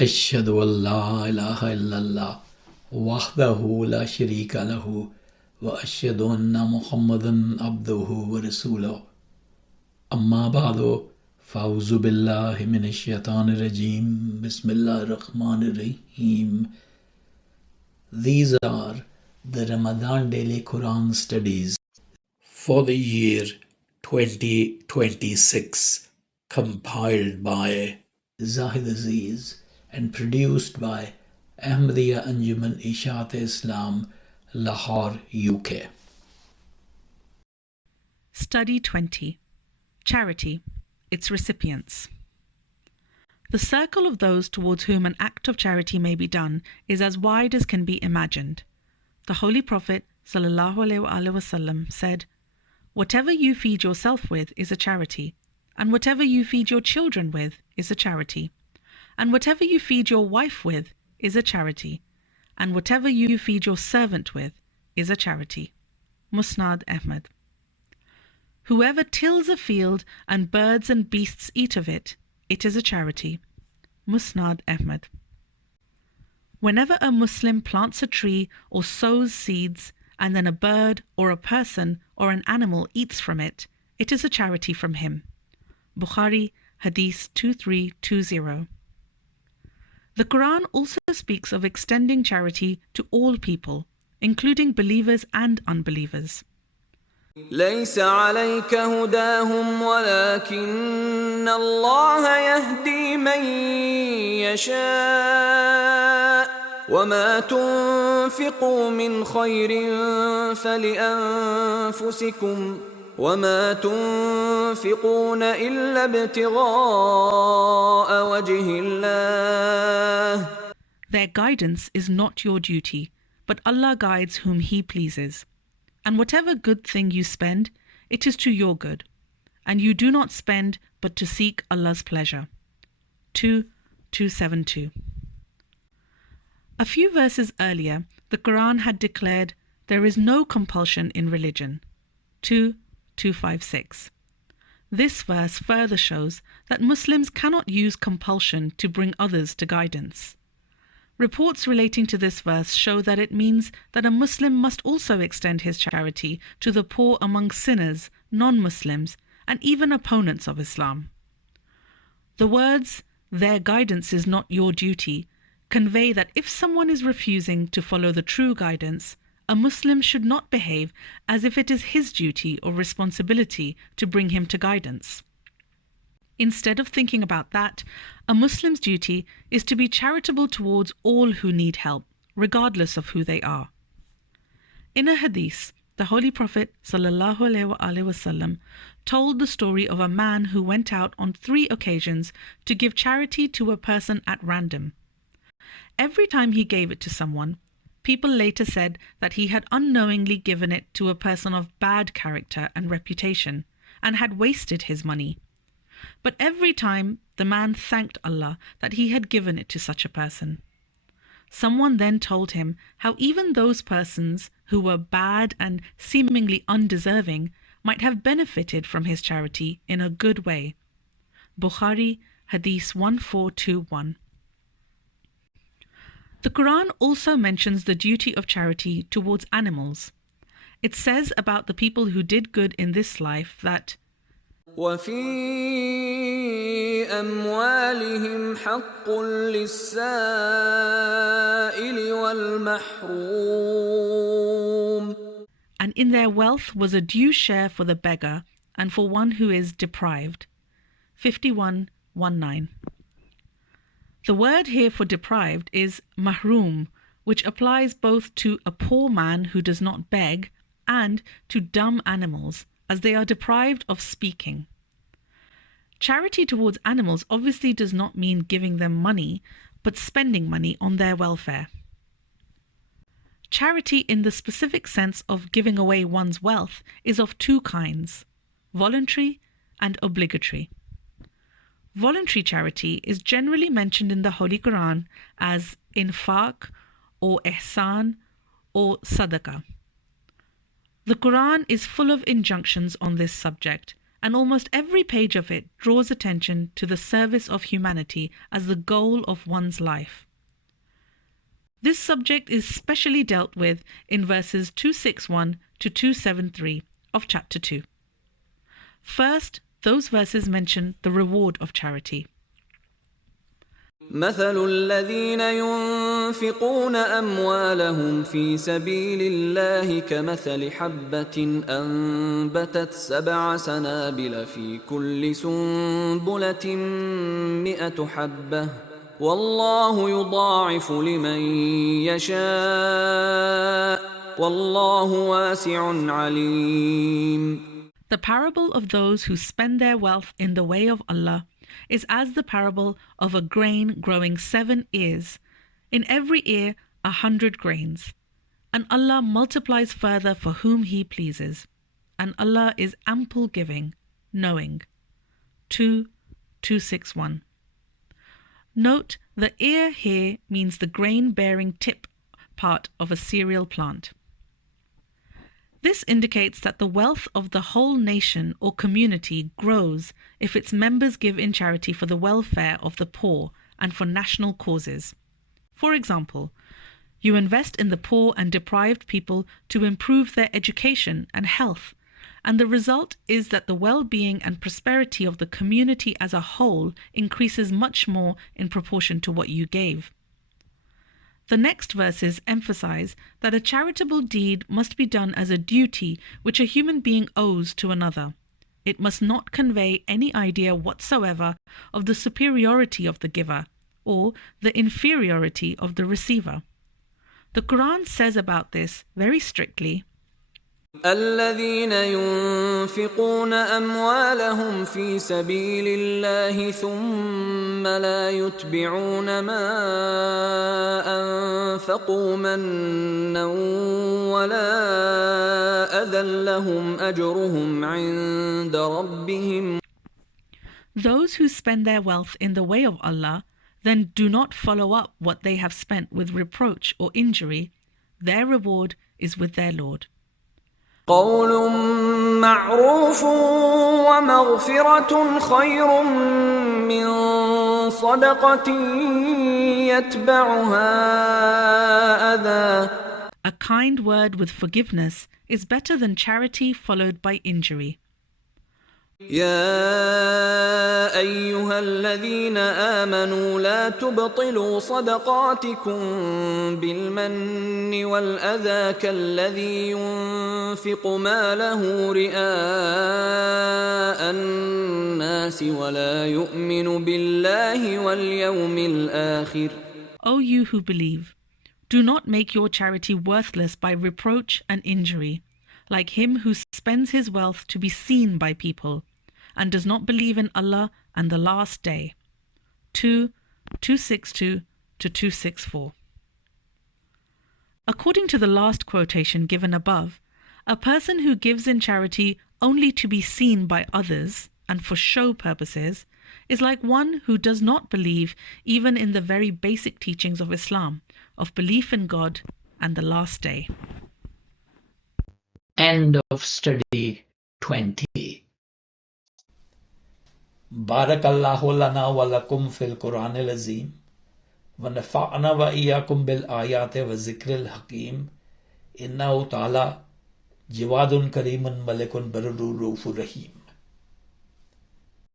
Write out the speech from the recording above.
أشهد أن لا إله إلا الله وحده لا شريك له وأشهد أن محمدا عبده ورسوله أما بعد فأعوذ بالله من الشيطان الرجيم بسم الله الرحمن الرحيم. These are the Ramadan Daily Quran Studies for the year 2026, compiled by Zahid Aziz and produced by Ahmadiyya Anjuman Ishaat Islam, Lahore, UK. Study 20. Charity, its recipients. The circle of those towards whom an act of charity may be done is as wide as can be imagined. The Holy Prophet ﷺ said, "Whatever you feed yourself with is a charity, and whatever you feed your children with is a charity, and whatever you feed your wife with is a charity, and whatever you feed your servant with is a charity." Musnad Ahmad. Whoever tills a field and birds and beasts eat of it, it is a charity. Musnad Ahmad. Whenever a Muslim plants a tree or sows seeds, and then a bird or a person or an animal eats from it, it is a charity from him. Bukhari, Hadith 2320. The Quran also speaks of extending charity to all people, including believers and unbelievers. ليس عليك هداهم ولكن الله يهدي من يشاء وما تنفقوا من خير فلأنفسكم وما تنفقون إلا ابتغاء وجه الله. Their guidance is not your duty, but Allah guides whom He pleases. And whatever good thing you spend, it is to your good, and you do not spend but to seek Allah's pleasure. 2:272. A few verses earlier, the Quran had declared there is no compulsion in religion. 2:256. This verse further shows that Muslims cannot use compulsion to bring others to guidance. Reports relating to this verse show that it means that a Muslim must also extend his charity to the poor among sinners, non-Muslims, and even opponents of Islam. The words, "their guidance is not your duty," convey that if someone is refusing to follow the true guidance, a Muslim should not behave as if it is his duty or responsibility to bring him to guidance. Instead of thinking about that, a Muslim's duty is to be charitable towards all who need help, regardless of who they are. In a hadith, the Holy Prophet ﷺ told the story of a man who went out on 3 occasions to give charity to a person at random. Every time he gave it to someone, people later said that he had unknowingly given it to a person of bad character and reputation, and had wasted his money. But every time the man thanked Allah that he had given it to such a person. Someone then told him how even those persons who were bad and seemingly undeserving might have benefited from his charity in a good way. Bukhari, Hadith 1421. The Quran also mentions the duty of charity towards animals. It says about the people who did good in this life that وفي أموالهم حق للسائل والمحروم. And in their wealth was a due share for the beggar and for one who is deprived. 51:19. The word here for deprived is mahroom, which applies both to a poor man who does not beg and to dumb animals, as they are deprived of speaking. Charity towards animals obviously does not mean giving them money, but spending money on their welfare. Charity in the specific sense of giving away one's wealth is of 2 kinds, voluntary and obligatory. Voluntary charity is generally mentioned in the Holy Quran as infaq or ihsan or sadaqah. The Quran is full of injunctions on this subject, and almost every page of it draws attention to the service of humanity as the goal of one's life. This subject is specially dealt with in verses 261 to 273 of chapter 2. First, those verses mention the reward of charity. مثل الذين ينفقون أموالهم في سبيل الله كمثل حبة أنبتت 7 سنابل في كل سنبلة 100 حبة والله يضاعف لمن يشاء والله واسع عليم. The parable of those who spend their wealth in the way of Allah is as the parable of a grain growing 7 ears, in every ear 100 grains. And Allah multiplies further for whom He pleases. And Allah is ample giving, knowing. 2:261. Note, the ear here means the grain-bearing tip part of a cereal plant. This indicates that the wealth of the whole nation or community grows if its members give in charity for the welfare of the poor and for national causes. For example, you invest in the poor and deprived people to improve their education and health, and the result is that the well-being and prosperity of the community as a whole increases much more in proportion to what you gave. The next verses emphasize that a charitable deed must be done as a duty which a human being owes to another. It must not convey any idea whatsoever of the superiority of the giver or the inferiority of the receiver. The Quran says about this very strictly, الذين ينفقون أموالهم في سبيل الله ثم لا يتبعون ما أنفقوا منا ولا أذى لهم أجرهم عند ربهم. Those who spend their wealth in the way of Allah, then do not follow up what they have spent with reproach or injury, their reward is with their Lord. قول معروف ومغفرة خير من صدقة يتبعها أذى. A kind word with forgiveness is better than charity followed by injury. يا أيها الذين آمنوا لا تبطلوا صدقاتكم بالمن والأذى كالذي ينفق ماله رئاء الناس ولا يؤمن بالله واليوم الآخر. O you who believe, do not make your charity worthless by reproach and injury, like him who spends his wealth to be seen by people and does not believe in Allah and the last day. 2:262 to 264. According to the last quotation given above, a person who gives in charity only to be seen by others and for show purposes is like one who does not believe even in the very basic teachings of Islam, of belief in God and the last day. End of study 20. Barakallahu lana wa lakum fil Quran al-Azim wa nafa'ana wa iyyakum bil ayati wa zikril hakim innahu ta'ala jawadun karimun malikun barurur rahim.